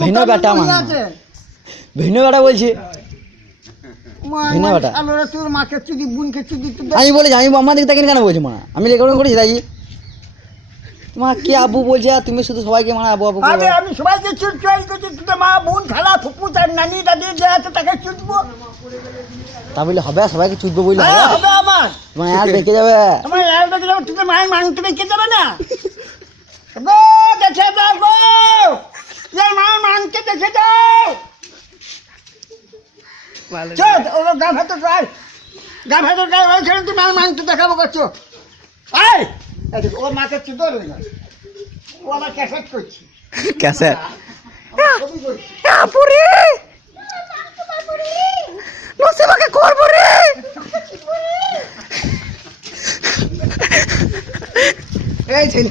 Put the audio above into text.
ভিন্ন বেটা ভিন্ন বেটা বলছি ভিন্ন বেটা তোর মাকে চুদি বোনকে চুদি আমি বলেছি আমি আমার দিক থেকে কেন বলছি মা আমি রেকর্ডিং করেছি তাই মা কি আবু বলছে আর তুমি শুধু সবাইকে মানে আবু আবু আরে আমি সবাইকে চুল করছি তোর মা বোন খালা ফুপু তার নানি দাদি যে আছে তাকে চুদবো তা বললে হবে সবাইকে চুদবো বললে হবে হবে আমার তোমার আর দেখে যাবে আমার লাল দেখে যাবে তোর মায়ের মাংস দেখে যাবে না গো দেখে দাও গো যে মায়ের মাংস দেখে দাও চল ওরা গা ভেতর যাই ওইখানে তুমি আমার মাংস দেখাবো করছো এই ও মাকে চুদো না ও আবার ক্যাসেট করছি ক্যাসেট ছবি করছি আপুরে নসিবাকে করব রে এই ছেলে